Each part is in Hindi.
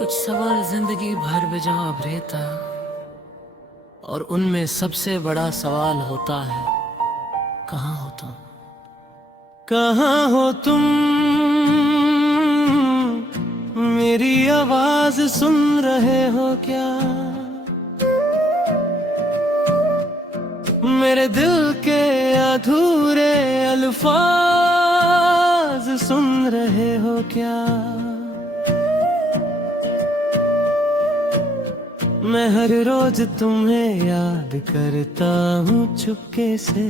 कुछ सवाल जिंदगी भर बेजवाब रहता और उनमें सबसे बड़ा सवाल होता है, कहाँ हो तुम? कहाँ हो तुम? मेरी आवाज सुन रहे हो क्या? मेरे दिल के अधूरे अल्फाज सुन रहे हो क्या? मैं हर रोज तुम्हें याद करता हूँ चुपके से।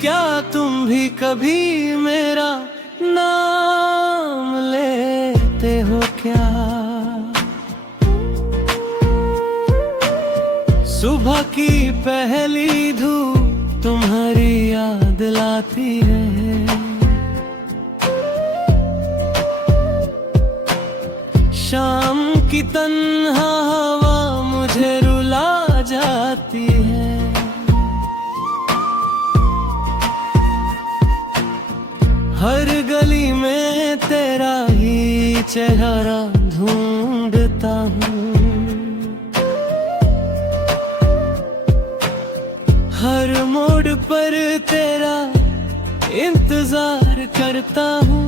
क्या तुम भी कभी मेरा नाम लेते हो क्या? सुबह की पहली धूप तुम्हारी याद लाती है। शाम की तन्हा हवा मुझे रुला जाती है। हर गली में तेरा ही चेहरा ढूंढता हूँ। हर मोड़ पर तेरा इंतजार करता हूँ।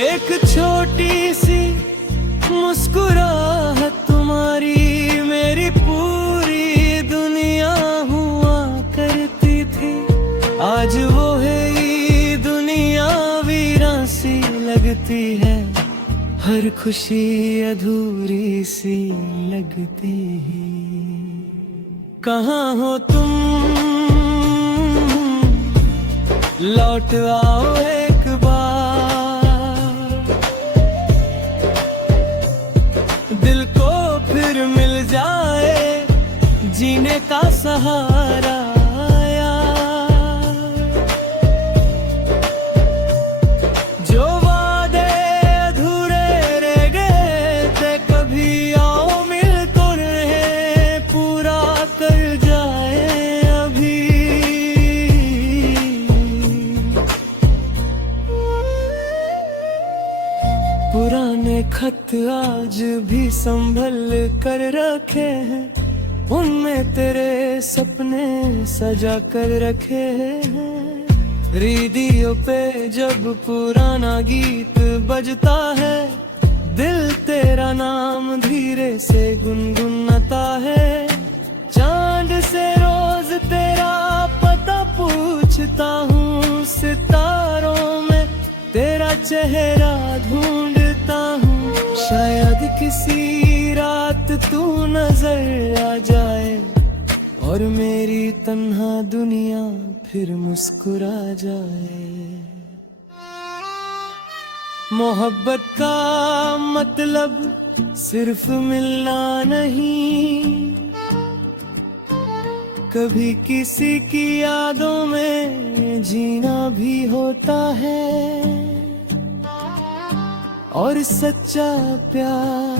एक छोटी सी मुस्कुराहट तुम्हारी मेरी पूरी दुनिया हुआ करती थी। आज वो है ये दुनिया वीरान सी लगती है। हर खुशी अधूरी सी लगती है। कहाँ हो तुम? लौट आओ एक बार। दिल को फिर मिल जाए जीने का सहारा। जो वादे अधूरे रह गए थे कभी आओ मिलकर पूरा कर जाए अभी। पुराने खत आज भी संभल कर रखे हैं। उनमें तेरे सपने सजा कर रखे हैं। रेडियो पे जब पुराना गीत बजता है दिल तेरा नाम धीरे से गुनगुनाता है। चांद से रोज तेरा पता पूछता हूँ। सितारों में तेरा चेहरा ढूंढता हूँ। शायद किसी रात तू नजर आ जाए और मेरी तन्हा दुनिया फिर मुस्कुरा जाए। मोहब्बत का मतलब सिर्फ मिलना नहीं, कभी किसी की यादों में जीना भी होता है। और सच्चा प्यार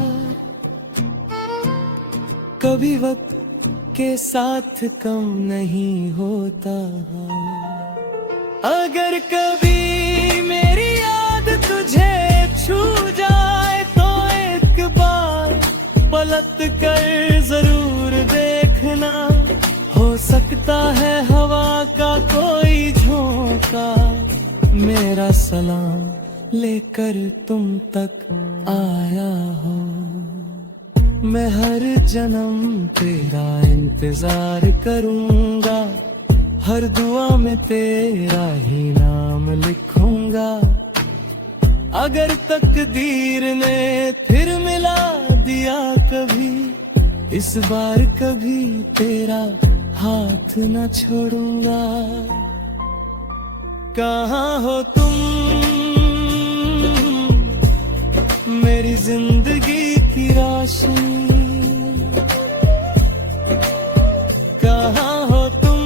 कभी वक्त के साथ कम नहीं होता। अगर कभी मेरी याद तुझे छू जाए तो एक बार पलट कर जरूर देखना। हो सकता है हवा का कोई झोंका मेरा सलाम लेकर तुम तक आया हो। मैं हर जन्म तेरा इंतजार करूंगा। हर दुआ में तेरा ही नाम लिखूंगा। अगर तकदीर ने फिर मिला दिया कभी, इस बार कभी तेरा हाथ न छोड़ूंगा। कहाँ हो तुम? मेरी जिंदगी की रोशनी। कहाँ हो तुम?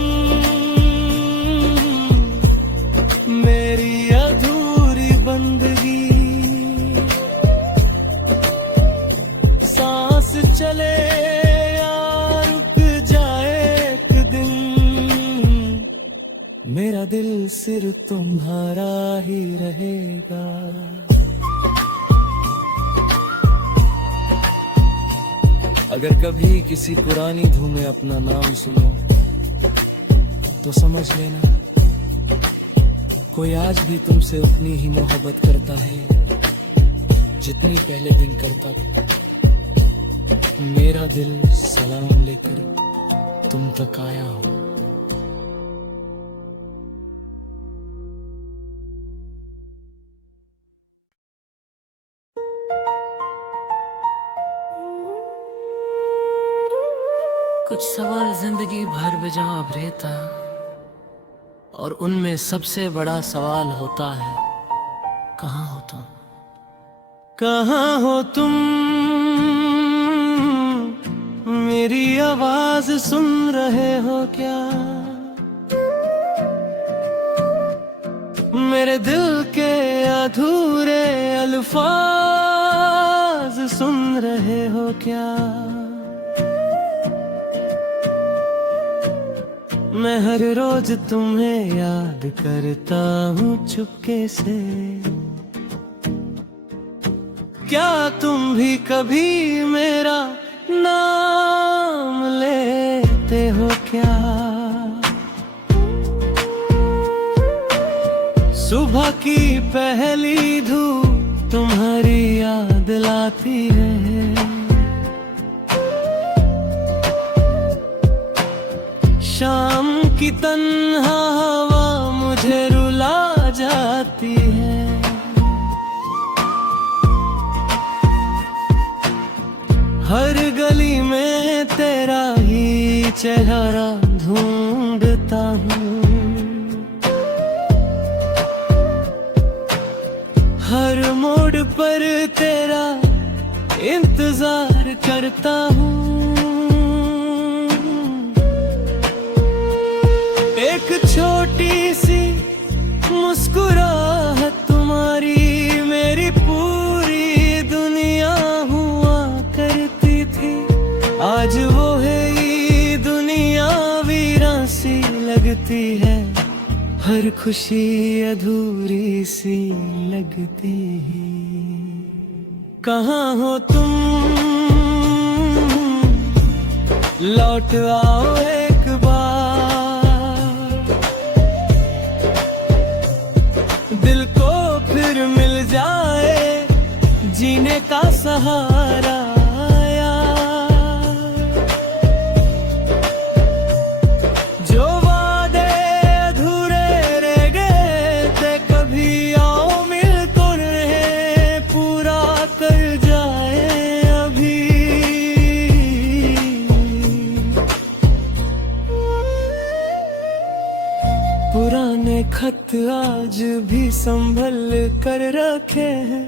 मेरी अधूरी बंदगी। सांस चले या रुक जाए एक दिन मेरा दिल सिर्फ तुम्हारा ही रहेगा। अगर कभी किसी पुरानी धुन में अपना नाम सुनो तो समझ लेना कोई आज भी तुमसे उतनी ही मोहब्बत करता है जितनी पहले दिन करता था। मेरा दिल सलाम लेकर तुम तक आया हो। कुछ सवाल जिंदगी भर बेजवाब रहता और उनमें सबसे बड़ा सवाल होता है, कहाँ हो तुम? कहाँ हो तुम? मेरी आवाज सुन रहे हो क्या? मेरे दिल के अधूरे अल्फाज सुन रहे हो क्या? मैं हर रोज तुम्हें याद करता हूँ चुपके से। क्या तुम भी कभी मेरा नाम लेते हो क्या? सुबह की पहली धूप तुम्हारी याद लाती है। शाम की तन्हा हवा मुझे रुला जाती है। हर गली में तेरा ही चेहरा ढूंढता हूँ। हर मोड़ पर तेरा इंतजार करता हूँ। एक छोटी सी मुस्कुराहट तुम्हारी मेरी पूरी दुनिया हुआ करती थी। आज वो है ये दुनिया वीरान सी लगती है। हर खुशी अधूरी सी लगती है। कहाँ हो तुम? लौट आओ एक बार। दिल को फिर मिल जाए जीने का सहारा यार। जो वादे अधूरे रह गए थे कभी आओ मिलकर पूरा कर जाए अभी। पुराने खत आज भी संभल कर रखे हैं।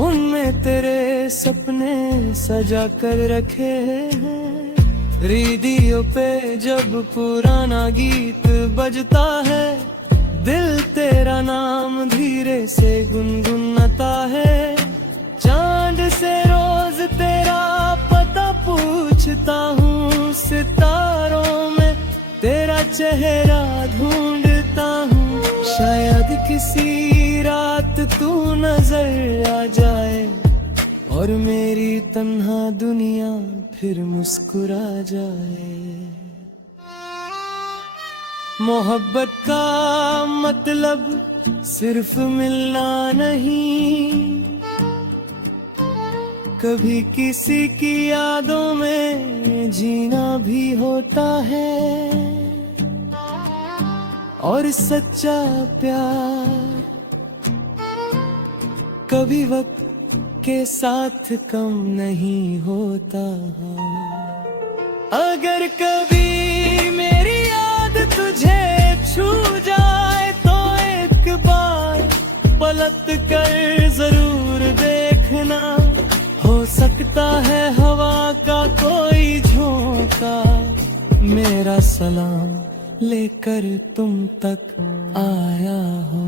उनमें तेरे सपने सजा कर रखे हैं। रेडियो पे जब पुराना गीत बजता है दिल तेरा नाम धीरे से गुनगुनाता है। चांद से रोज तेरा पता पूछता हूँ। सितारों में तेरा चेहरा ढूंढता हूँ। शायद किसी रात तू नजर आ जाए और मेरी तन्हा दुनिया फिर मुस्कुरा जाए। मोहब्बत का मतलब सिर्फ मिलना नहीं, कभी किसी की यादों में जीना भी होता है। और सच्चा प्यार कभी वक्त के साथ कम नहीं होता। अगर कभी मेरी याद तुझे छू जाए तो एक बार पलट कर जरूर देखना। हो सकता है हवा का कोई झोंका मेरा सलाम लेकर तुम तक आया हो।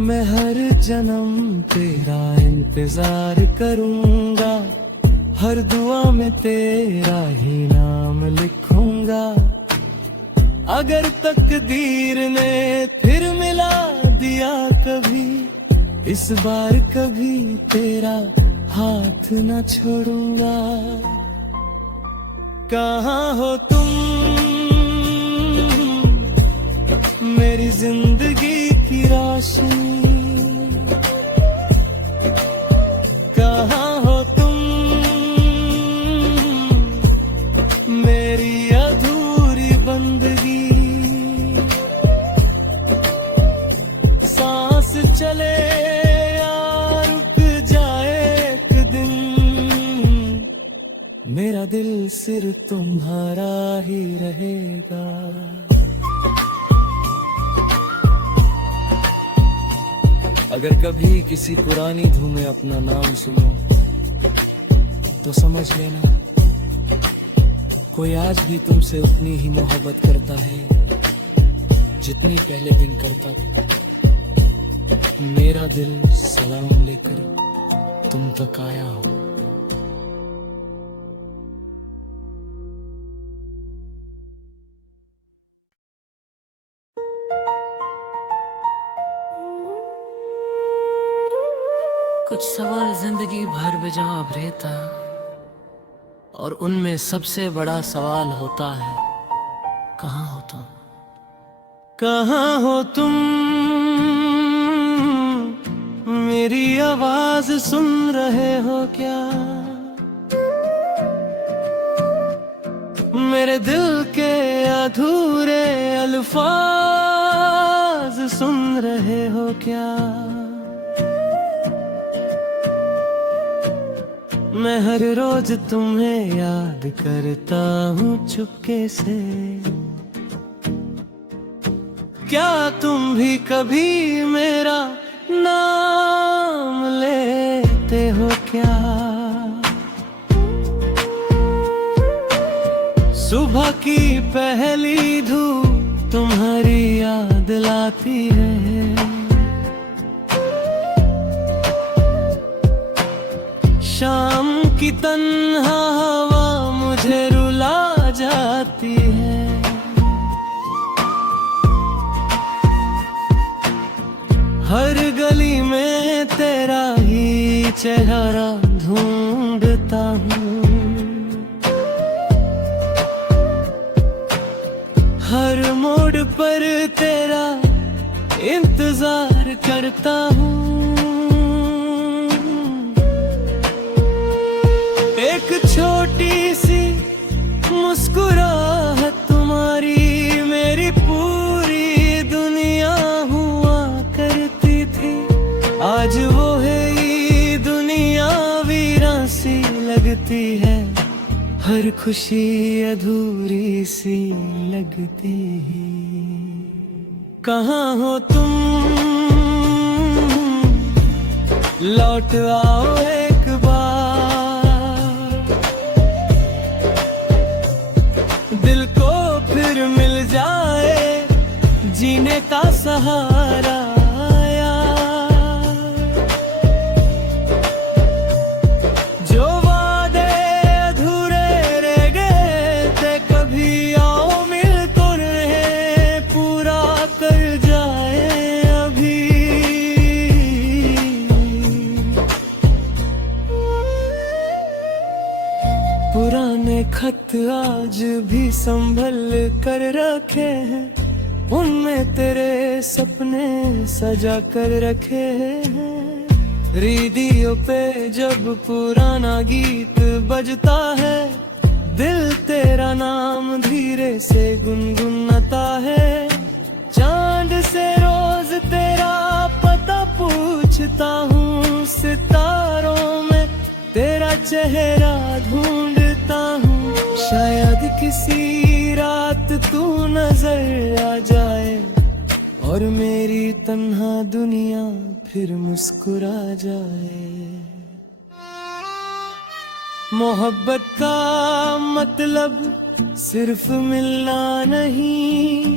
मैं हर जन्म तेरा इंतजार करूंगा। हर दुआ में तेरा ही नाम लिखूंगा। अगर तकदीर ने फिर मिला दिया कभी, इस बार कभी तेरा हाथ न छोड़ूंगा। कहाँ हो तुम मेरी जिंदगी की रोशनी, कहाँ हो तुम मेरी अधूरी बंदगी। सांस चले या रुक जाए एक दिन, मेरा दिल सिर्फ तुम्हारा ही रहेगा। अगर कभी किसी पुरानी धुन में अपना नाम सुनो तो समझ लेना कोई आज भी तुमसे उतनी ही मोहब्बत करता है जितनी पहले दिन करता था। मेरा दिल सलाम लेकर तुम तक आया हो। कुछ सवाल जिंदगी भर बेजवाब रहता, और उनमें सबसे बड़ा सवाल होता है कहाँ हो तुम, कहाँ हो तुम मेरी आवाज सुन रहे हो क्या, मेरे दिल के अधूरे अल्फाज सुन रहे हो क्या। मैं हर रोज तुम्हें याद करता हूँ चुपके से, क्या तुम भी कभी मेरा नाम लेते हो क्या। सुबह की पहली धूप तुम्हारी याद लाती है, शाम की तन्हा हवा मुझे रुला जाती है। हर गली में तेरा ही चेहरा ढूंढता हूँ, हर मोड़ पर तेरा इंतजार करता हूँ। एक छोटी सी मुस्कुराहट तुम्हारी मेरी पूरी दुनिया हुआ करती थी, आज वो है ये दुनिया वीरान सी लगती है, हर खुशी अधूरी सी लगती है। कहाँ हो तुम लौट आओ एक बार, दिल को फिर मिल जाए जीने का सहारा। जो वादे अधूरे रह गए थे कभी आओ मिल तो रहे, पूरा कर जाए अभी। पुराने खत आज भी संभल कर रखे हैं, उनमें तेरे सपने सजा कर रखे हैं। रेडियो पे जब पुराना गीत बजता है, दिल तेरा नाम धीरे से गुनगुनाता है। चांद से रोज तेरा पता पूछता हूँ, सितारों में तेरा चेहरा ढूंढता हूँ। शायद किसी रात तू नजर आ जाए और मेरी तन्हा दुनिया फिर मुस्कुरा जाए। मोहब्बत का मतलब सिर्फ मिलना नहीं,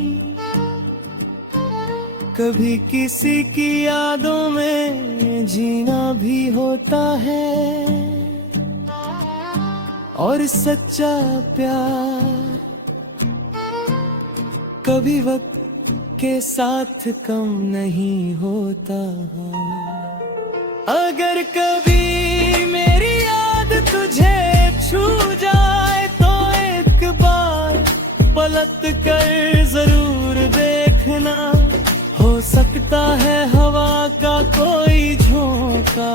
कभी किसी की यादों में जीना भी होता है। और सच्चा प्यार कभी वक्त के साथ कम नहीं होता। अगर कभी मेरी याद तुझे छू जाए तो एक बार पलट कर जरूर देखना। हो सकता है हवा का कोई झोंका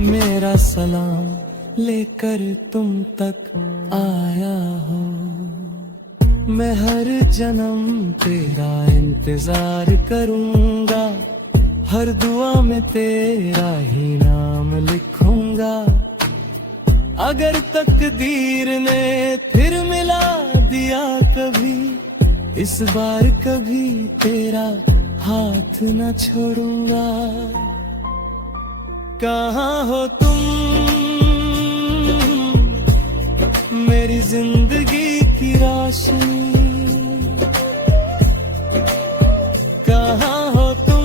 मेरा सलाम लेकर तुम तक आया हो। मैं हर जन्म तेरा इंतजार करूंगा, हर दुआ में तेरा ही नाम लिखूंगा। अगर तकदीर ने फिर मिला दिया कभी, इस बार कभी तेरा हाथ न छोड़ूंगा। कहाँ हो तुम मेरी जिंदगी की रोशनी, कहाँ हो तुम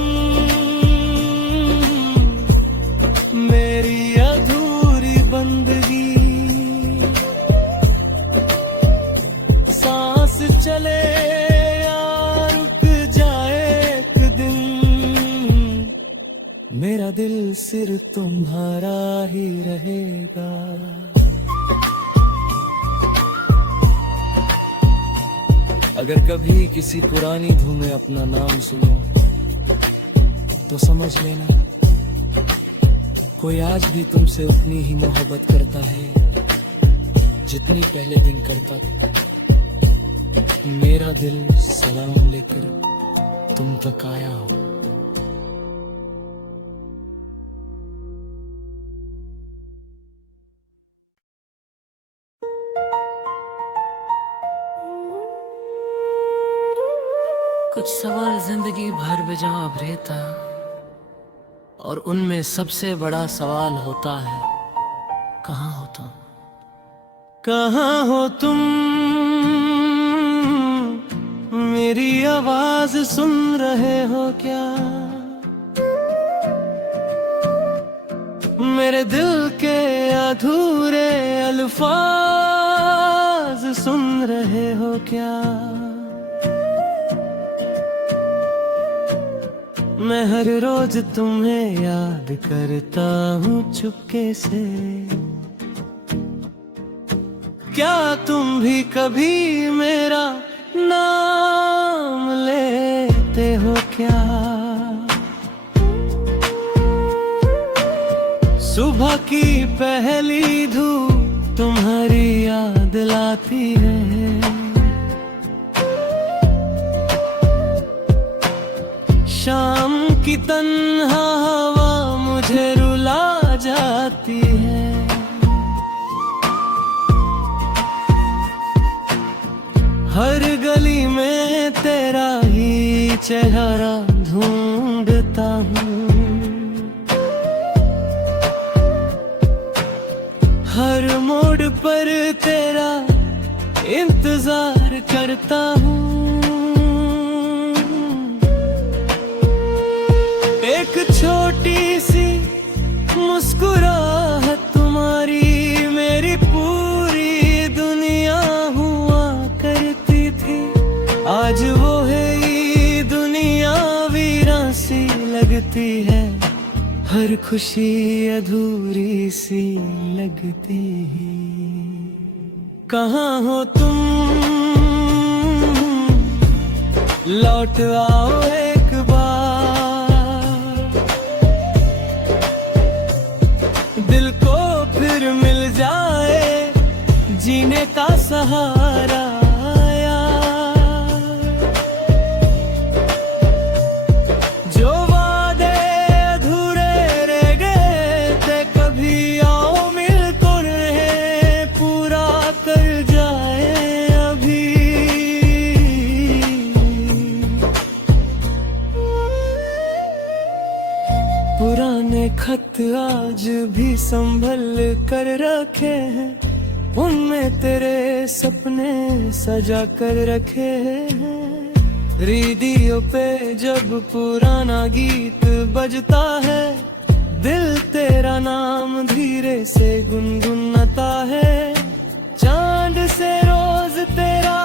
मेरी अधूरी बंदगी। सांस चले या रुक जाए एक दिन, मेरा दिल सिर्फ तुम्हारा ही रहेगा। अगर कभी किसी पुरानी धुन में अपना नाम सुनो तो समझ लेना कोई आज भी तुमसे उतनी ही मोहब्बत करता है जितनी पहले दिन करता था। मेरा दिल सलाम लेकर तुम तक आया हो। कुछ सवाल जिंदगी भर बेजवाब रहता और उनमें सबसे बड़ा सवाल होता है कहाँ हो तुम, कहाँ हो तुम। मेरी आवाज सुन रहे हो क्या, मेरे दिल के अधूरे अल्फाज सुन रहे हो क्या। मैं हर रोज तुम्हें याद करता हूँ चुपके से, क्या तुम भी कभी मेरा नाम लेते हो क्या। सुबह की पहली धूप तुम्हारी याद लाती है, शाम की तन्हा हवा मुझे रुला जाती है। हर गली में तेरा ही चेहरा ढूंढता हूँ, हर मोड़ पर तेरा इंतजार करता हूँ। एक छोटी सी मुस्कुराहट तुम्हारी मेरी पूरी दुनिया हुआ करती थी। आज वो है ये दुनिया वीरान सी लगती है, हर खुशी अधूरी सी लगती है। कहाँ हो तुम लौट आओ एक बार, दिल को फिर मिल जाए जीने का सहारा। जो वादे अधूरे रह गए थे कभी आओ मिलकर पूरा कर जाए अभी। पुराने खत आज भी संभल कर रखे हैं, उनमें तेरे सपने सजा कर रखे हैं। रेडियो पे जब पुराना गीत बजता है, दिल तेरा नाम धीरे से गुनगुनाता है। चांद से रोज तेरा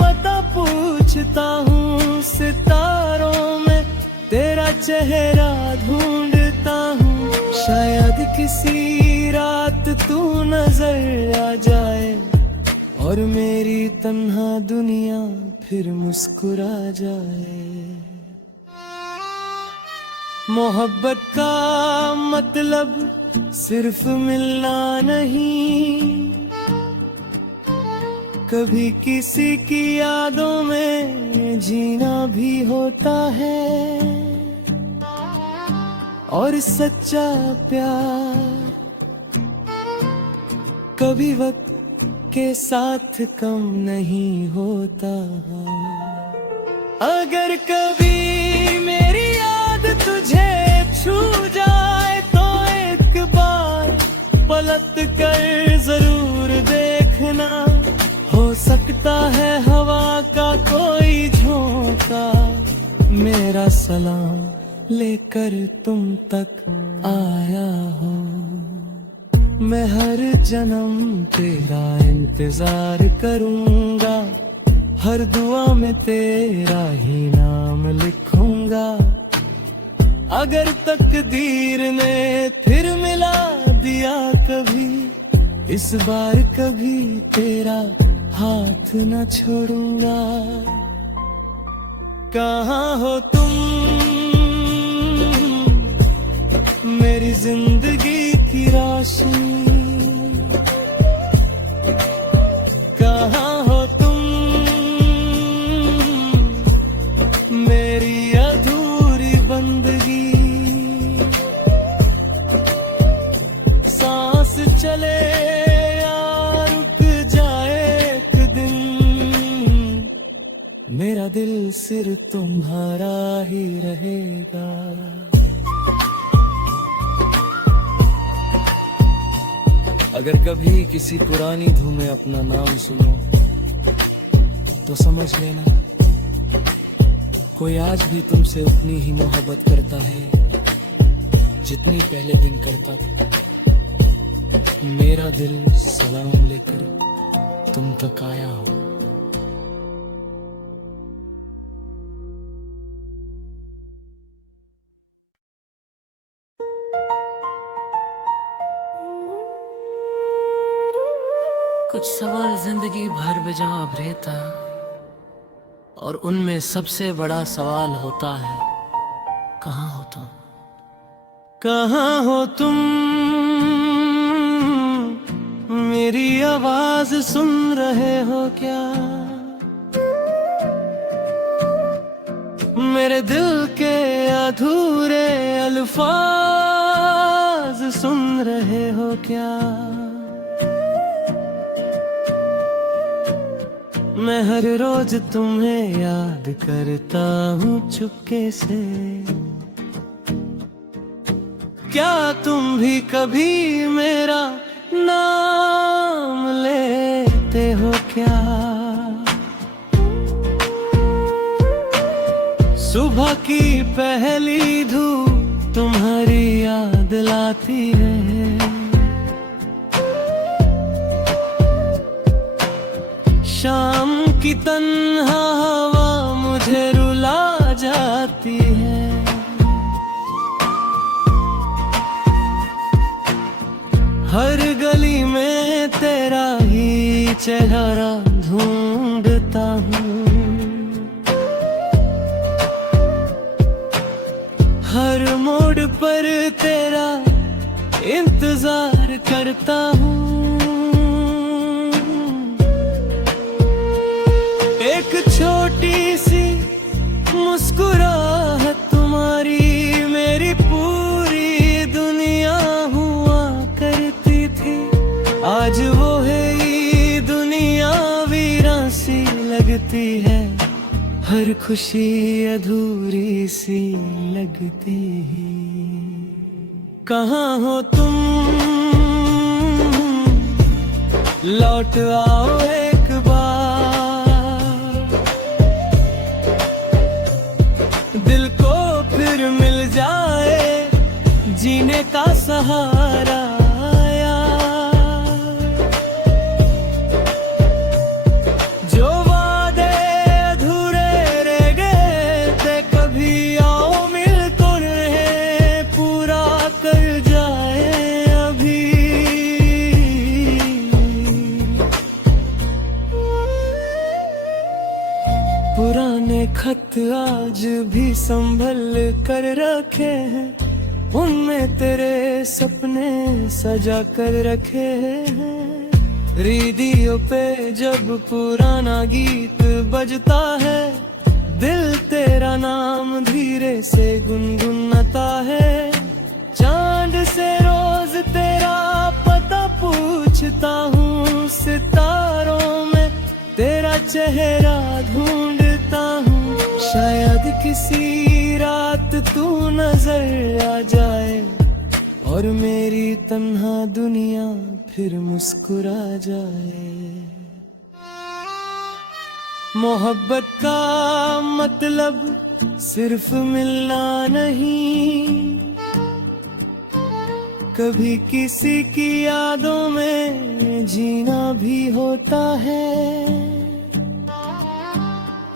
पता पूछ सोचता हूँ सितारों में तेरा चेहरा ढूंढता हूँ, शायद किसी रात तू नजर आ जाए और मेरी तन्हा दुनिया फिर मुस्कुरा जाए। मोहब्बत का मतलब सिर्फ मिलना नहीं, कभी किसी की यादों में जीना भी होता है। और सच्चा प्यार कभी वक्त के साथ कम नहीं होता। अगर कभी मेरी याद तुझे छू जाए तो एक बार पलट कर जरूर देखना, हो सकता है हवा का कोई झोंका मेरा सलाम लेकर तुम तक आया हो। मैं हर जन्म तेरा इंतजार करूंगा, हर दुआ में तेरा ही नाम लिखूंगा। अगर तकदीर ने फिर मिला दिया कभी, इस बार कभी तेरा हाथ न छोड़ूंगा। कहाँ हो तुम मेरी जिंदगी की रोशनी, कहाँ हो तुम मेरी अधूरी बंदगी। सांस चले मेरा दिल सिर्फ तुम्हारा ही रहेगा। अगर कभी किसी पुरानी धुन में अपना नाम सुनो तो समझ लेना कोई आज भी तुमसे उतनी ही मोहब्बत करता है जितनी पहले दिन करता था। मेरा दिल सलाम लेकर तुम तक आया हो। कुछ सवाल जिंदगी भर बेजवाब रहता और उनमें सबसे बड़ा सवाल होता है कहाँ हो तुम, कहाँ हो तुम। मेरी आवाज सुन रहे हो क्या, मेरे दिल के अधूरे अल्फाज सुन रहे हो क्या। मैं हर रोज तुम्हें याद करता हूँ चुपके से, क्या तुम भी कभी मेरा नाम लेते हो क्या। सुबह की पहली धूप तुम्हारी याद लाती है, शाम की तन्हा हवा मुझे रुला जाती है। हर गली में तेरा ही चेहरा ढूंढता हूँ, हर मोड़ पर तेरा इंतजार करता हूँ। एक छोटी सी मुस्कुराहट तुम्हारी मेरी पूरी दुनिया हुआ करती थी। आज वो है ये दुनिया वीरान सी लगती है, हर खुशी अधूरी सी लगती है। कहाँ हो तुम लौट आओ एक बार, दिल को फिर मिल जाए जीने का सहारा यार। जो वादे अधूरे तूने खत आज भी संभल कर रखे हैं, उनमें तेरे सपने सजा कर रखे हैं। रेडियो पे जब पुराना गीत बजता है, दिल तेरा नाम धीरे से गुनगुनाता है। चांद से रोज तेरा पता पूछता हूँ, सितारों में तेरा चेहरा ढूंढता हूँ। शायद किसी रात तू नजर आ जाए और मेरी तन्हा दुनिया फिर मुस्कुरा जाए। मोहब्बत का मतलब सिर्फ मिलना नहीं, कभी किसी की यादों में जीना भी होता है।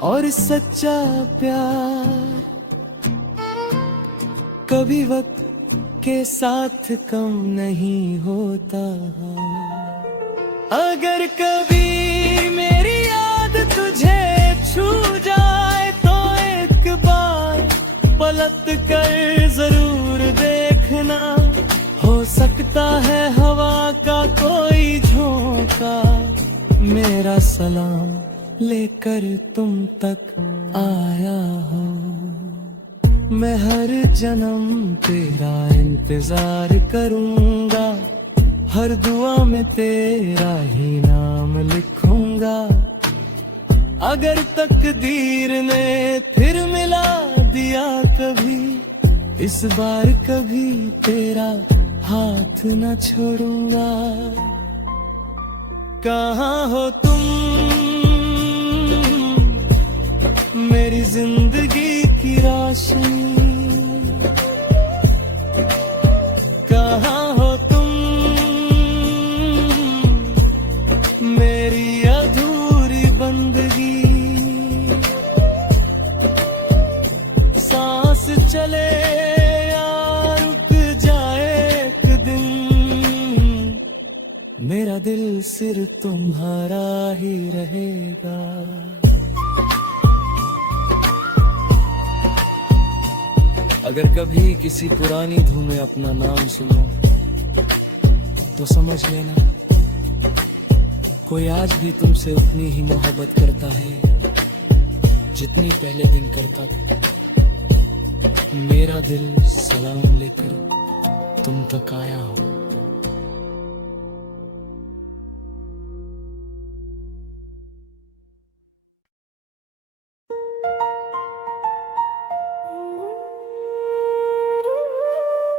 और सच्चा प्यार कभी वक्त के साथ कम नहीं होता। अगर कभी मेरी याद तुझे छू जाए तो एक बार पलट कर जरूर देखना। हो सकता है हवा का कोई झोंका मेरा सलाम लेकर तुम तक आया हो। मैं हर जन्म तेरा इंतजार करूंगा, हर दुआ में तेरा ही नाम लिखूंगा। अगर तकदीर ने फिर मिला दिया कभी, इस बार कभी तेरा हाथ न छोड़ूंगा। कहाँ हो तुम मेरी जिंदगी की रोशनी, कहाँ हो तुम मेरी अधूरी बंदगी। सांस चले या रुक जाए एक दिन, मेरा दिल सिर्फ तुम्हारा ही रहेगा। अगर कभी किसी पुरानी धुन में अपना नाम सुनो तो समझ लेना कोई आज भी तुमसे उतनी ही मोहब्बत करता है जितनी पहले दिन करता था। मेरा दिल सलाम लेकर तुम तक आया हो।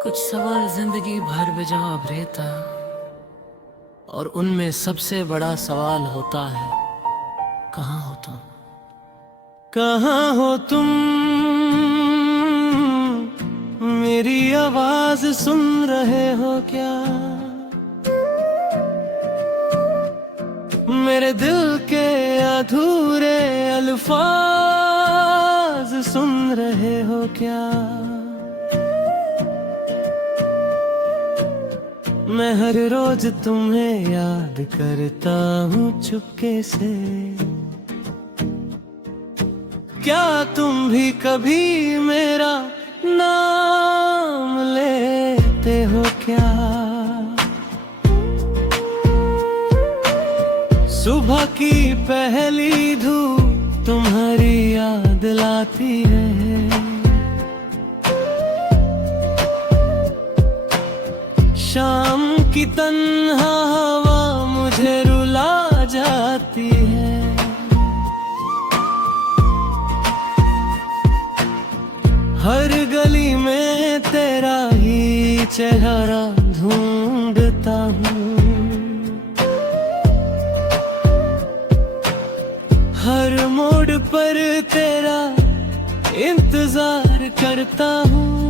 कुछ सवाल जिंदगी भर बेजवाब रहता, और उनमें सबसे बड़ा सवाल होता है कहाँ हो तुम, कहाँ हो तुम। मेरी आवाज सुन रहे हो क्या, मेरे दिल के अधूरे अल्फाज सुन रहे हो क्या। मैं हर रोज तुम्हें याद करता हूँ चुपके से, क्या तुम भी कभी मेरा नाम लेते हो क्या। सुबह की पहली धूप तुम्हारी याद लाती है, शाम की तन्हा हवा मुझे रुला जाती है। हर गली में तेरा ही चेहरा ढूंढता हूँ, हर मोड़ पर तेरा इंतजार करता हूँ।